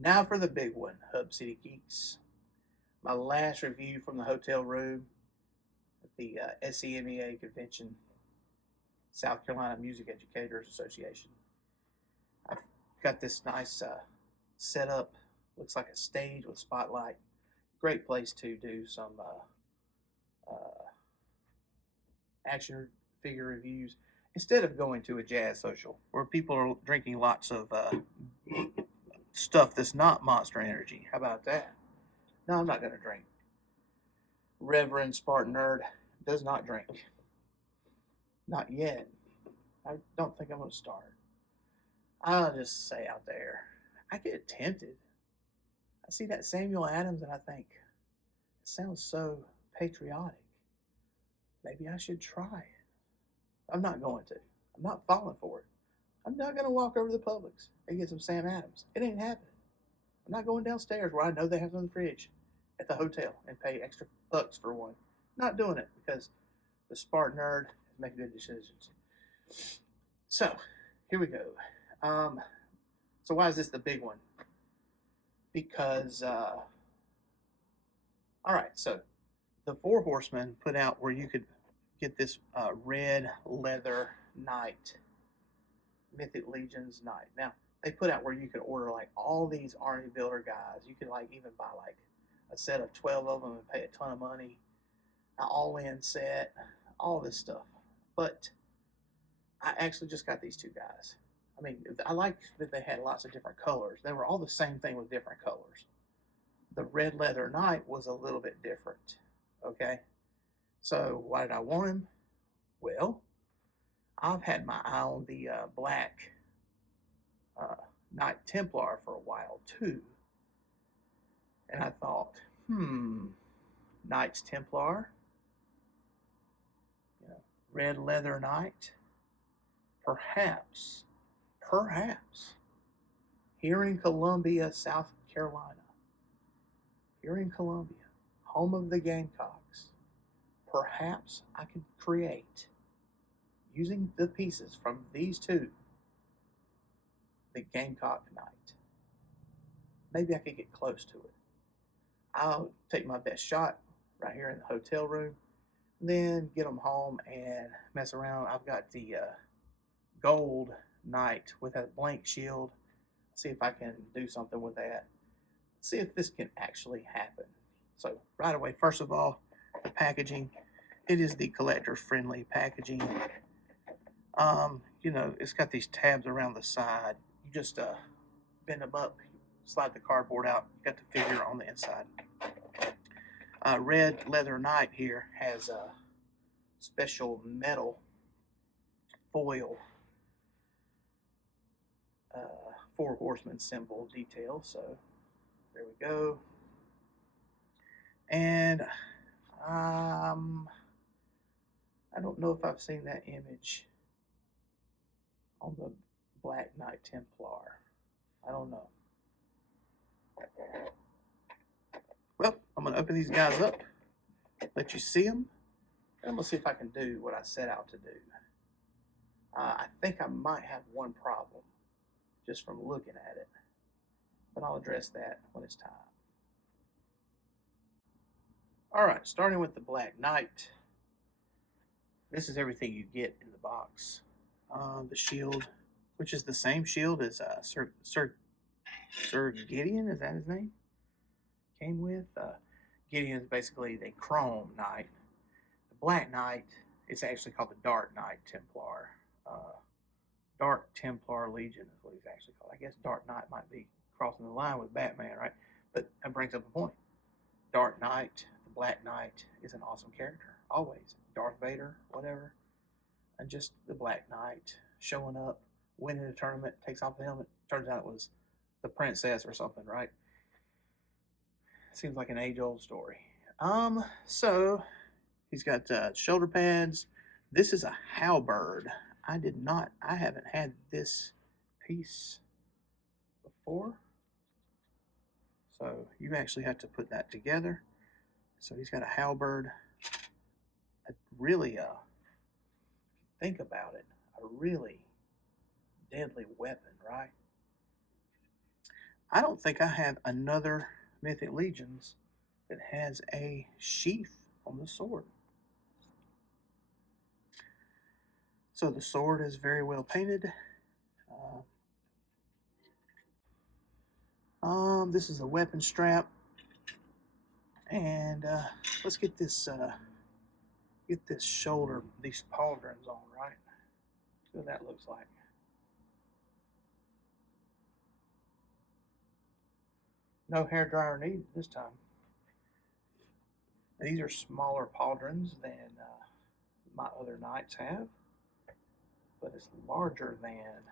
Now for the big one, Hub City Geeks. My last review from the hotel room at the SEMEA convention, South Carolina Music Educators Association. I've got this nice setup. Looks like a stage with spotlight. Great place to do some action figure reviews instead of going to a jazz social where people are drinking lots of stuff that's not Monster Energy. How about that? No, I'm not going to drink. Reverend SpartanNerd does not drink. Not yet. I don't think I'm going to start. I'll just say out there, I get tempted. I see that Samuel Adams and I think, it sounds so patriotic. Maybe I should try it. I'm not going to. I'm not falling for it. I'm not going to walk over to the Publix and get some Sam Adams. It ain't happening. I'm not going downstairs where I know they have them in the fridge at the hotel and pay extra bucks for one. Not doing it because the SpartanNerd is making good decisions. So, here we go. So why is this the big one? Because, all right, so the Four Horsemen put out where you could get this red leather Knight, Mythic Legions Knight. Now, they put out where you could order like all these army builder guys. You could like even buy like a set of 12 of them and pay a ton of money, an all-in set, all this stuff. But I actually just got these two guys. I mean, I like that they had lots of different colors. They were all the same thing with different colors. The red leather Knight was a little bit different, okay? So why did I want him? Well, I've had my eye on the black Knight Templar for a while too. And I thought, Knights Templar, red leather Knight, perhaps, here in Columbia, South Carolina, home of the Gamecocks, perhaps I could create, using the pieces from these two, the Gamecock Knight. Maybe I could get close to it. I'll take my best shot right here in the hotel room, then get them home and mess around. I've got the gold Knight with a blank shield. See if I can do something with that. See if this can actually happen. So right away, first of all, the packaging. It is the collector-friendly packaging. It's got these tabs around the side. You just bend them up, slide the cardboard out. You got the figure on the inside. Red leather Knight here has a special metal foil Four Horsemen symbol detail. So there we go. And I don't know if I've seen that image on the Black Knight Templar. I don't know. Well, I'm going to open these guys up, let you see them, and I'm going to see if I can do what I set out to do. I think I might have one problem just from looking at it, but I'll address that when it's time. All right, starting with the Black Knight. This is everything you get in the box. The shield, which is the same shield as Sir Gideon, is that his name? Came with. Gideon is basically the Chrome Knight. The Black Knight is actually called the Dark Knight Templar. Dark Templar Legion is what he's actually called. I guess Dark Knight might be crossing the line with Batman, right? But that brings up a point. Dark Knight, the Black Knight, is an awesome character. Always. Darth Vader, whatever. And just the Black Knight showing up, winning a tournament, takes off the helmet. Turns out it was the princess or something, right? Seems like an age-old story. So he's got shoulder pads. This is a halberd. I haven't had this piece before. So you actually have to put that together. So he's got a halberd. A really, think about it, a really deadly weapon, right? I don't think I have another Mythic Legions that has a sheath on the sword. So the sword is very well painted. This is a weapon strap, and let's get this shoulder, these pauldrons on, right? See what that looks like. No hair dryer needed this time. These are smaller pauldrons than my other knights have, but it's larger than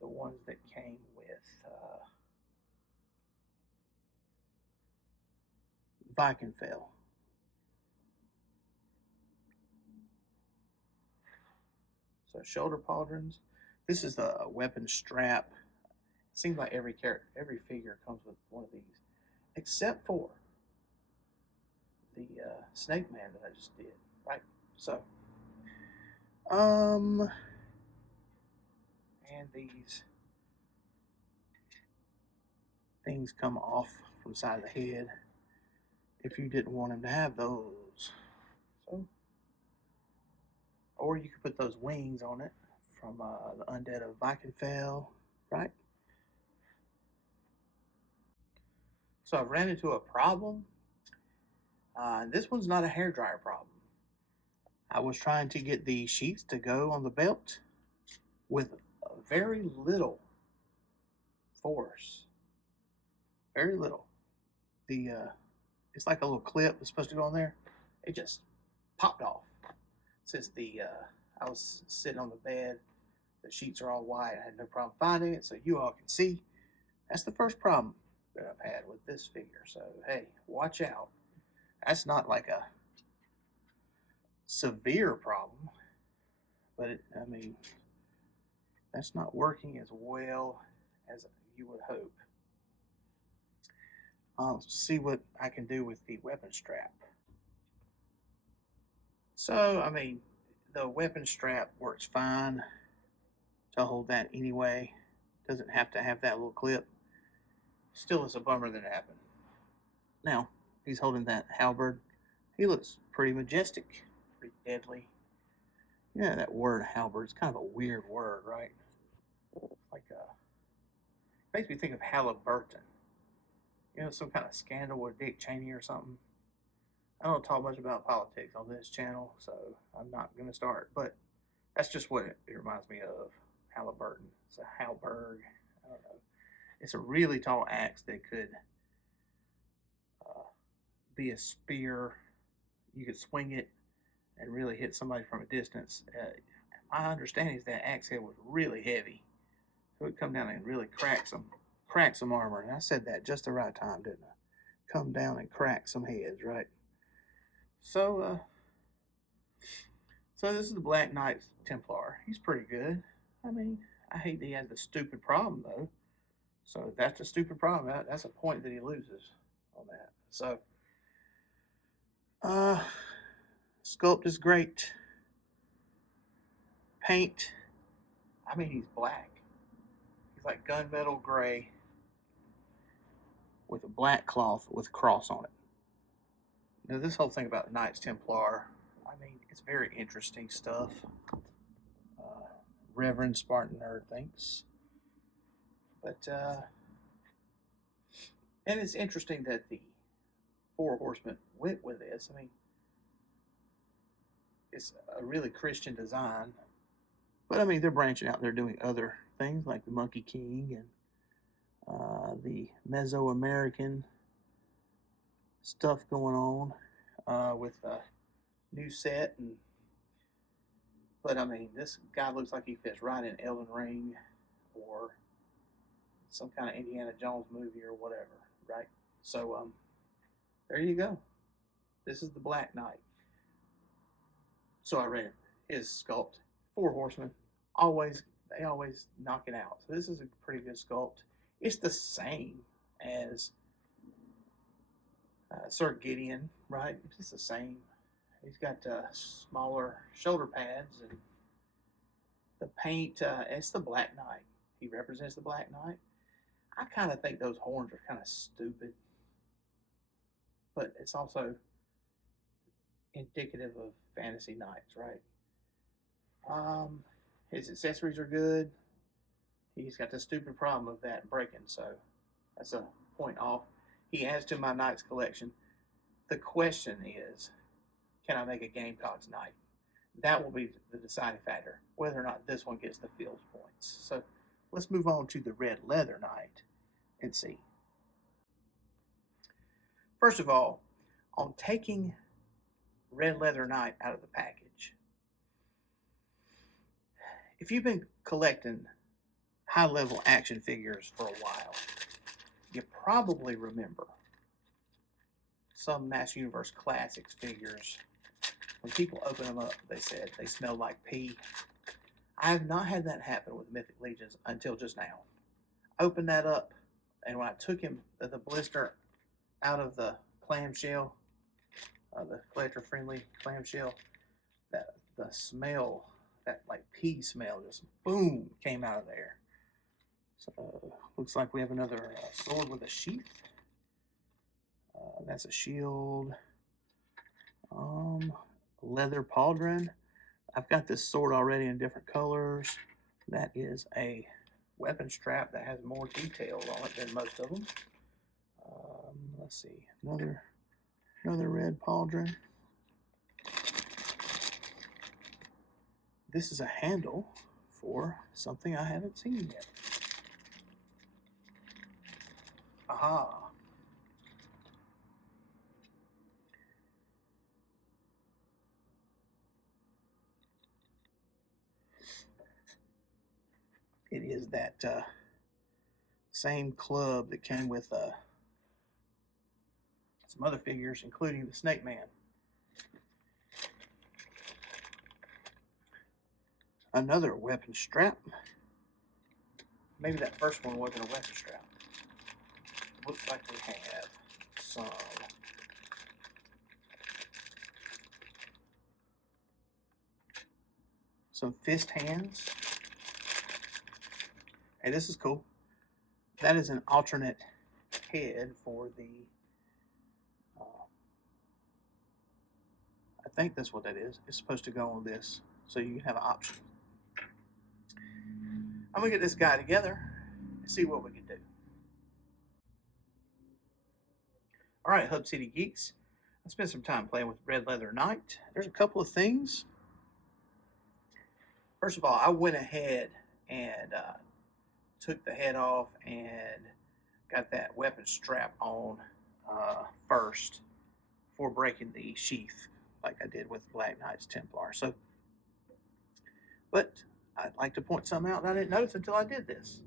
the ones that came with Vikingfell. So shoulder pauldrons. This is the weapon strap. It seems like every figure comes with one of these, except for the Snake Man that I just did. Right. So, and these things come off from the side of the head if you didn't want him to have those. So, or you could put those wings on it from the Undead of Vikingfell, right? So I ran into a problem. This one's not a hairdryer problem. I was trying to get the sheets to go on the belt with very little force. Very little. The it's like a little clip that's supposed to go on there. It just popped off. Since I was sitting on the bed, the sheets are all white. I had no problem finding it, so you all can see. That's the first problem that I've had with this figure. So hey, watch out. That's not like a severe problem, but I mean, that's not working as well as you would hope. I'll see what I can do with the weapon strap. So, I mean, the weapon strap works fine to hold that anyway. Doesn't have to have that little clip. Still, it's a bummer that it happened. Now, he's holding that halberd. He looks pretty majestic, pretty deadly. Yeah, that word halberd is kind of a weird word, right? Like makes me think of Halliburton. You know, some kind of scandal with Dick Cheney or something. I don't talk much about politics on this channel, so I'm not going to start. But that's just what it reminds me of. Halliburton. It's a halberd. I don't know. It's a really tall axe that could be a spear. You could swing it and really hit somebody from a distance. My understanding is that axe head was really heavy, so it would come down and really crack some armor. And I said that just the right time, didn't I? Come down and crack some heads, right? So, so this is the Black Knight Templar. He's pretty good. I mean, I hate that he has the stupid problem though. So that's a stupid problem. That's a point that he loses on that. So, sculpt is great. Paint, I mean, he's black. He's like gunmetal gray with a black cloth with a cross on it. Now, this whole thing about Knights Templar, I mean, it's very interesting stuff. Reverend SpartanNerd thinks. But, and it's interesting that the Four Horsemen went with this. I mean, it's a really Christian design. But, I mean, they're branching out. They're doing other things like the Monkey King and the Mesoamerican stuff going on with a new set. But I mean, this guy looks like he fits right in Elden Ring or some kind of Indiana Jones movie or whatever, right? So there you go. This is the Black Knight. So I read his sculpt. Four Horsemen, they always knock it out. So this is a pretty good sculpt. It's the same as Sir Gideon, right? It's the same. He's got smaller shoulder pads, and the paint, it's the Black Knight. He represents the Black Knight. I kind of think those horns are kind of stupid, but it's also indicative of fantasy knights, right? His accessories are good. He's got the stupid problem of that breaking, so that's a point off. He adds to my Knights collection. The question is, can I make a Gamecocks Knight? That will be the deciding factor, whether or not this one gets the field points. So let's move on to the red leather Knight and see. First of all, on taking red leather Knight out of the package, if you've been collecting high-level action figures for a while, you probably remember some Master Universe Classics figures. When people open them up, they said they smell like pee. I have not had that happen with Mythic Legions until just now. I opened that up, and when I took the blister out of the clamshell, the collector-friendly clamshell, the smell, that like pea smell, just boom, came out of there. So looks like we have another sword with a sheath. That's a shield. Leather pauldron. I've got this sword already in different colors. That is a weapon strap that has more details on it than most of them. Let's see, another red pauldron. This is a handle for something I haven't seen yet. Aha. It is that same club that came with some other figures, including the Snake Man. Another weapon strap. Maybe that first one wasn't a weapon strap. Looks like we have some fist hands. Hey, this is cool. That is an alternate head for the, I think that's what that is. It's supposed to go on this, so you can have an option. I'm going to get this guy together and see what we can do. All right, Hub City Geeks. I spent some time playing with Red Leather Knight. There's a couple of things. First of all, I went ahead and took the head off and got that weapon strap on first before breaking the sheath like I did with Black Knight Templar. So, but I'd like to point something out that I didn't notice until I did this.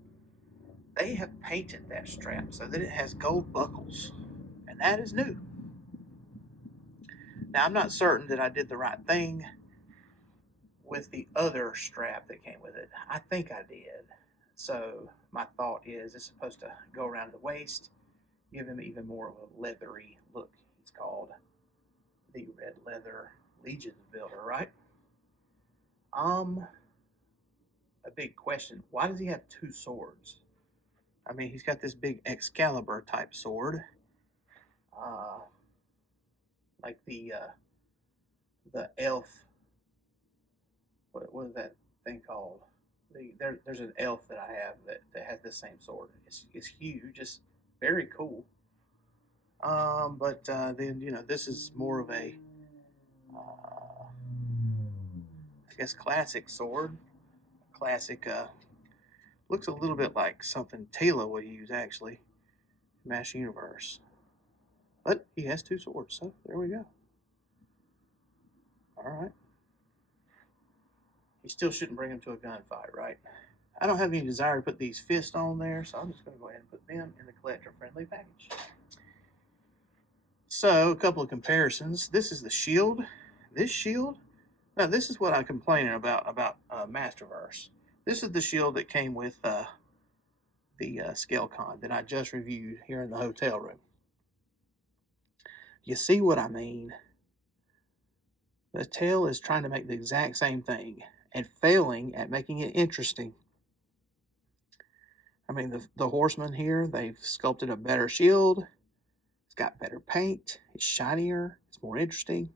They have painted that strap so that it has gold buckles, and that is new. Now, I'm not certain that I did the right thing with the other strap that came with it. I think I did. So my thought is it's supposed to go around the waist, give him even more of a leathery look. He's called the Red Leather Legions builder, right? A big question. Why does he have two swords? I mean, he's got this big Excalibur type sword. Like the elf. What is that thing called? There's an elf that I have that has the same sword. It's huge. It's very cool. But then this is more of a I guess classic sword. Classic. Looks a little bit like something Taylor would use actually. Master Universe. But he has two swords, so there we go. All right. You still shouldn't bring them to a gunfight, right? I don't have any desire to put these fists on there, so I'm just going to go ahead and put them in the collector-friendly package. So, a couple of comparisons. This is the shield. This shield, now this is what I'm complaining about Masterverse. This is the shield that came with the ScaleCon that I just reviewed here in the hotel room. You see what I mean? The tail is trying to make the exact same thing and failing at making it interesting. I mean, the horseman here, they've sculpted a better shield. It's got better paint. It's shinier. It's more interesting.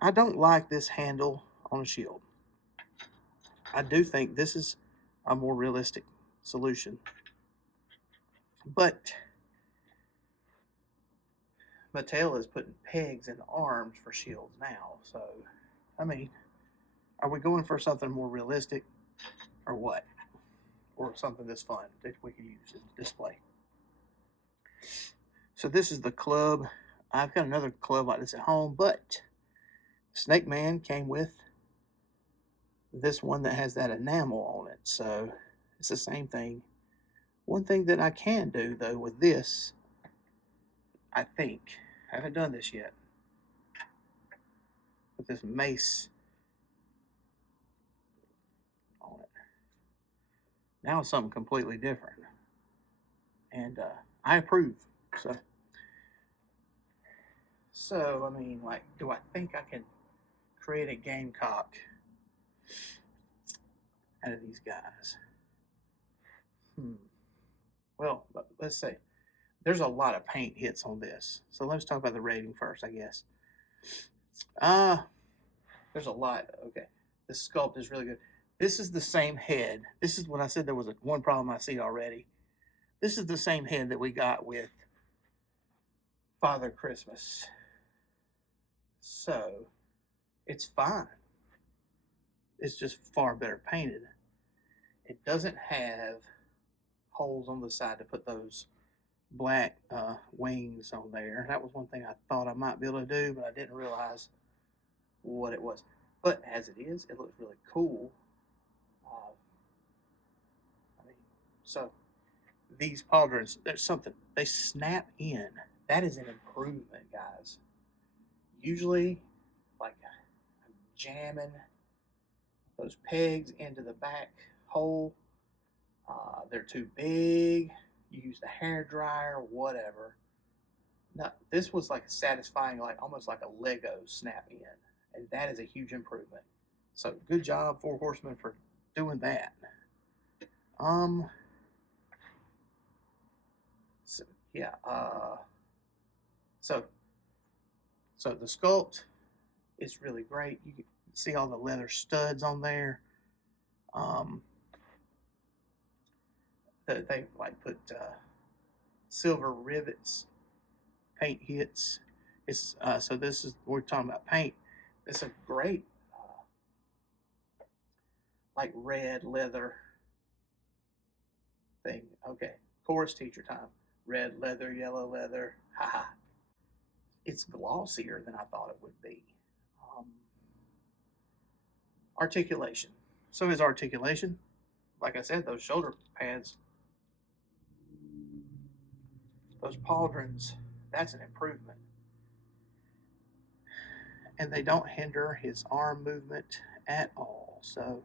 I don't like this handle on a shield. I do think this is a more realistic solution. But Mattel is putting pegs in the arms for shields now. So, I mean, are we going for something more realistic or what? Or something that's fun that we can use as a display? So this is the club. I've got another club like this at home, but Snake Man came with this one that has that enamel on it. So it's the same thing. One thing that I can do, though, with this, I think, I haven't done this yet, with this mace on it. Now it's something completely different. And I approve. So, I mean, like, do I think I can create a Gamecock out of these guys? Well, let's say there's a lot of paint hits on this. So let's talk about the rating first, I guess. There's a lot. Okay. The sculpt is really good. This is the same head. This is what I said there was one problem I see already. This is the same head that we got with Father Christmas. So, it's fine. It's just far better painted. It doesn't have holes on the side to put those black wings on there. That was one thing I thought I might be able to do, but I didn't realize what it was. But as it is, it looks really cool. So these pauldrons, there's something, they snap in. That is an improvement, guys. Usually, like, I'm jamming those pegs into the back hole. They're too big. You use the hair dryer, whatever. No, this was like satisfying, like almost like a Lego snap in, and that is a huge improvement. So good job, Four Horsemen, for doing that. So, yeah. So the sculpt is really great. You can see all the leather studs on there. They like put silver rivets, paint hits. It's so this is, we're talking about paint. It's a great like red leather thing. Okay, chorus teacher time. Red leather, yellow leather. Haha. It's glossier than I thought it would be. Articulation. So his articulation, like I said, those shoulder pads, those pauldrons, that's an improvement. And they don't hinder his arm movement at all. So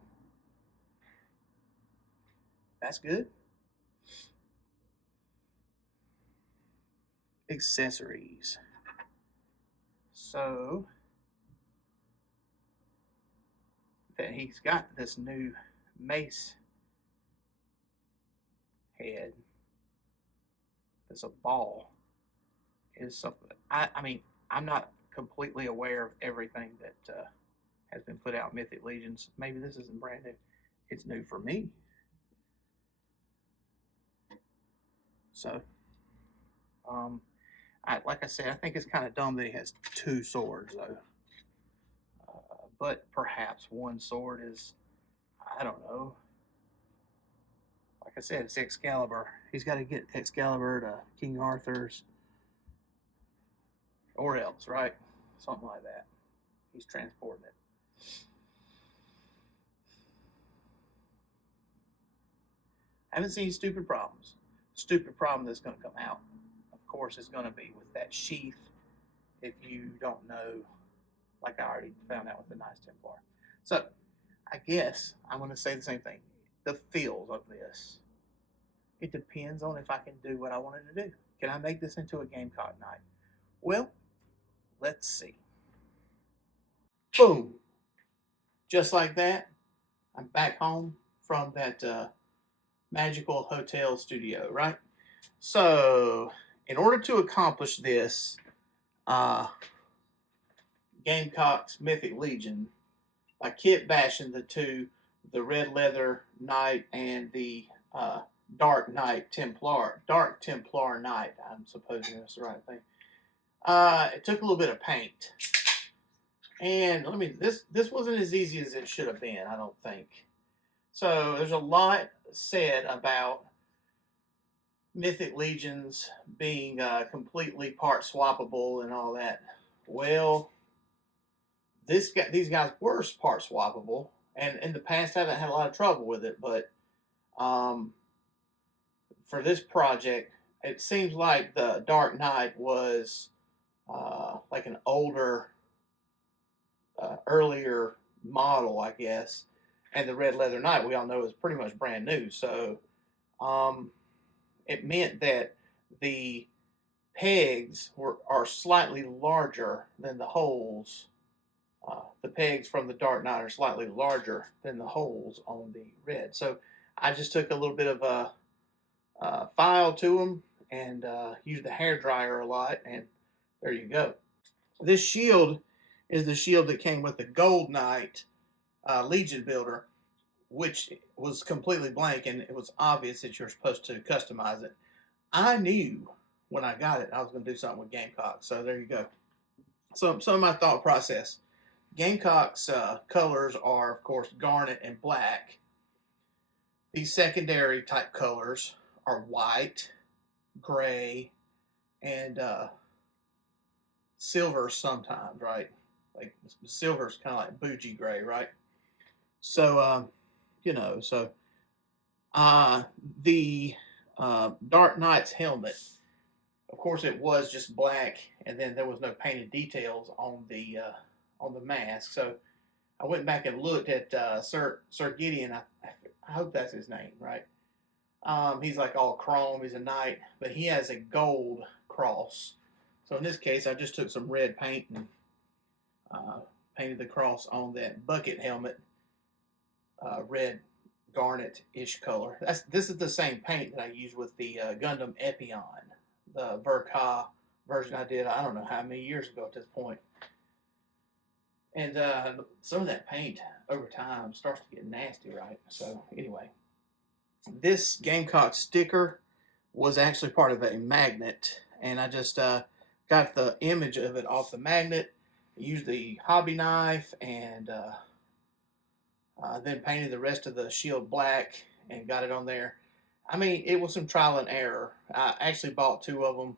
that's good. Accessories. So that he's got this new mace head. That's a ball. Is something. I mean, I'm not completely aware of everything that has been put out in Mythic Legions. Maybe this isn't brand new. It's new for me. So, like I said, I think it's kind of dumb that he has two swords, though. But perhaps one sword is, I don't know. Like I said, it's Excalibur. He's got to get Excalibur to King Arthur's, or else, right? Something like that. He's transporting it. I haven't seen stupid problems. Stupid problem that's going to come out, of course, is going to be with that sheath. If you don't know, like I already found out with the Knight Templar. So, I guess I'm going to say the same thing. The feels of this. It depends on if I can do what I wanted to do. Can I make this into a Gamecock Knight? Well, let's see. Boom. Just like that, I'm back home from that magical hotel studio, right? So, in order to accomplish this, Gamecocks Mythic Legion, by kit bashing the red leather knight and the dark Knight Templar, Dark Templar Knight. I'm supposing that's the right thing. It took a little bit of paint, and this wasn't as easy as it should have been, I don't think. So there's a lot said about Mythic Legions being completely part swappable and all that. Well, these guys were part swappable, and in the past I haven't had a lot of trouble with it, but for this project, it seems like the Dark Knight was like an older, earlier model, I guess, and the Red Leather Knight, we all know, is pretty much brand new. So it meant that the pegs are slightly larger than the holes. The pegs from the Dark Knight are slightly larger than the holes on the red. So I just took a little bit of a file to them and used the hair dryer a lot, and there you go. This shield is the shield that came with the Gold Knight Legion builder, which was completely blank, and it was obvious that you're supposed to customize it. I knew when I got it I was going to do something with Gamecocks, so there you go. So some of my thought process. Gamecocks colors are, of course, garnet and black. These secondary type colors are white, gray, and silver sometimes, right? Like silver is kind of like bougie gray, right? So, the Dark Knight's helmet, of course, it was just black, and then there was no painted details on the mask. So I went back and looked at Sir Gideon. I hope that's his name, right? He's like all chrome. He's a knight, but he has a gold cross. So in this case, I just took some red paint and painted the cross on that bucket helmet, red garnet-ish color. This is the same paint that I used with the Gundam Epion, the Verka version I did, I don't know how many years ago at this point. And some of that paint over time starts to get nasty, right? So anyway, this Gamecock sticker was actually part of a magnet, and I just got the image of it off the magnet, used the hobby knife, and then painted the rest of the shield black and got it on there. I mean, it was some trial and error. I actually bought 2 of them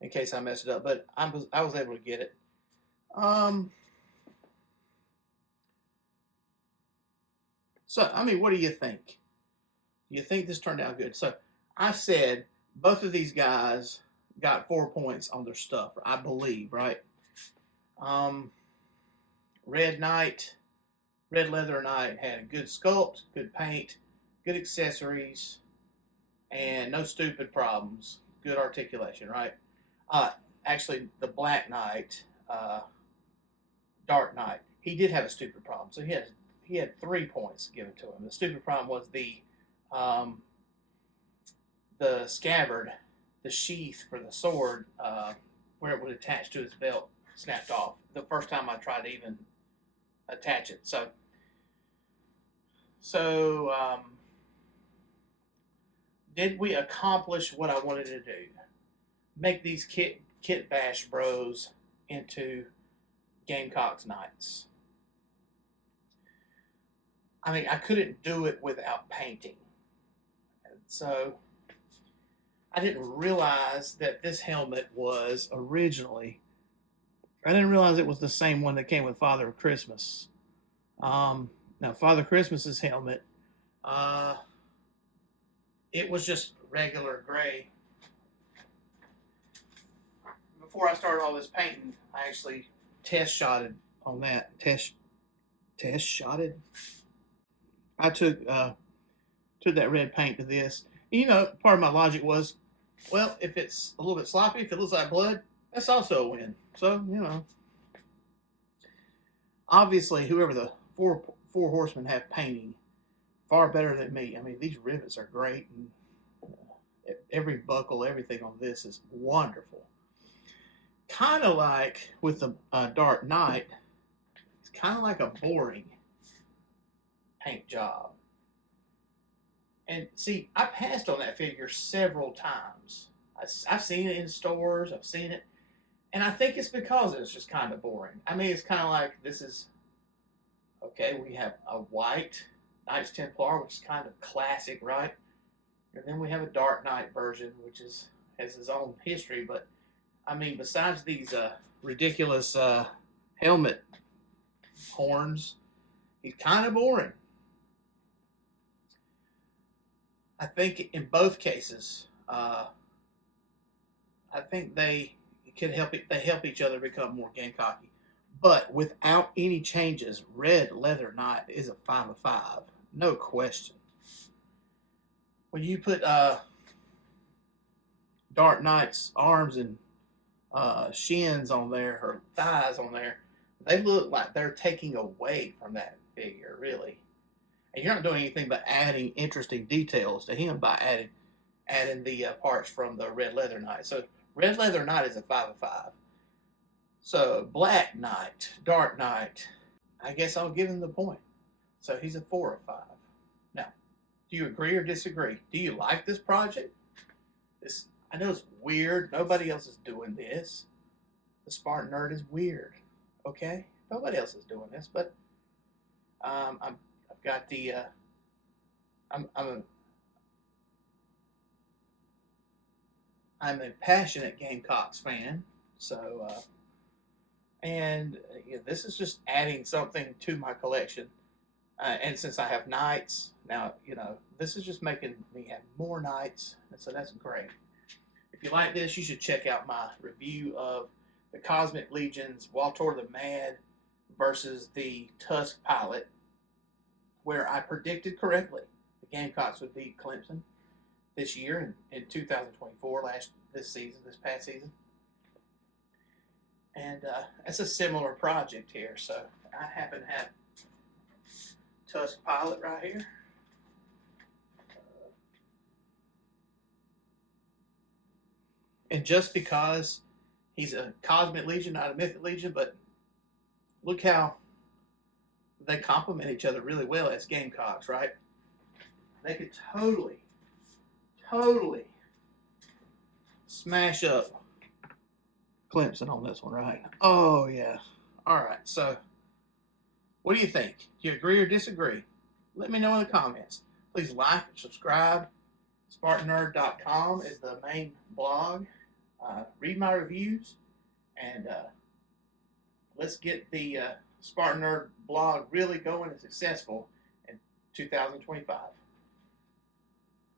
in case I messed it up, but I was able to get it. So, I mean, what do you think? Do you think this turned out good? So, I said both of these guys got 4 points on their stuff, I believe, right? Red Leather Knight had a good sculpt, good paint, good accessories, and no stupid problems. Good articulation, right? Actually, the Black Knight, Dark Knight, he did have a stupid problem. So he had 3 points given to him. The stupid problem was the scabbard, the sheath for the sword, where it would attach to his belt, snapped off. The first time I tried to even attach it. So did we accomplish what I wanted to do? Make these Kitbash Bros into Gamecocks Knights. I mean, I couldn't do it without painting. So I didn't realize that this helmet was originally, I didn't realize it was the same one that came with Father Christmas. Now, Father Christmas's helmet, it was just regular gray. Before I started all this painting, I actually test shotted on that. Test shotted? I took that red paint to this. You know, part of my logic was, well, if it's a little bit sloppy, if it looks like blood, that's also a win. So, you know. Obviously, whoever the four horsemen have painting far better than me. I mean, these rivets are great, and every buckle, everything on this is wonderful. Kind of like with the Dark Knight, it's kind of like a boring paint job. And see, I passed on that figure several times. I've seen it in stores, I've seen it, and I think it's because it's just kind of boring. I mean, it's kind of like, this is, okay, we have a white Knight Templar, which is kind of classic, right? And then we have a Dark Knight version, which has his own history. But, I mean, besides these ridiculous helmet horns, he's kind of boring. I think in both cases, I think they help each other become more Gamecocky. But without any changes, Red Leather Knight is a 5 of 5, no question. When you put Dark Knight's arms and shins on there, or thighs on there, they look like they're taking away from that figure, really. And you're not doing anything but adding interesting details to him by adding the parts from the Red Leather Knight. So Red Leather Knight is a 5 of 5. So Black Knight, Dark Knight, I guess I'll give him the point. So he's a 4 of 5. Now, do you agree or disagree? Do you like this project? I know it's weird. Nobody else is doing this. The SpartanNerd is weird. Okay? Nobody else is doing this, but I've got the I'm a passionate Gamecocks fan, so and this is just adding something to my collection. And since I have Knights now, this is just making me have more Knights, and so that's great. If you like this, you should check out my review of the Cosmic Legions Waltor the Mad versus the Tusk Pilot, where I predicted correctly the Gamecocks would beat Clemson this year in 2024, this past season. And it's a similar project here. So I happen to have Tusk Pilot right here. And just because he's a Cosmic Legion, not a Mythic Legion, but look how they complement each other really well as Gamecocks, right? They could totally smash up Clemson on this one, right? Oh, yeah. All right, so what do you think? Do you agree or disagree? Let me know in the comments. Please like and subscribe. SpartanNerd.com is the main blog. Read my reviews, and let's get the SpartanNerd blog really going and successful in 2025.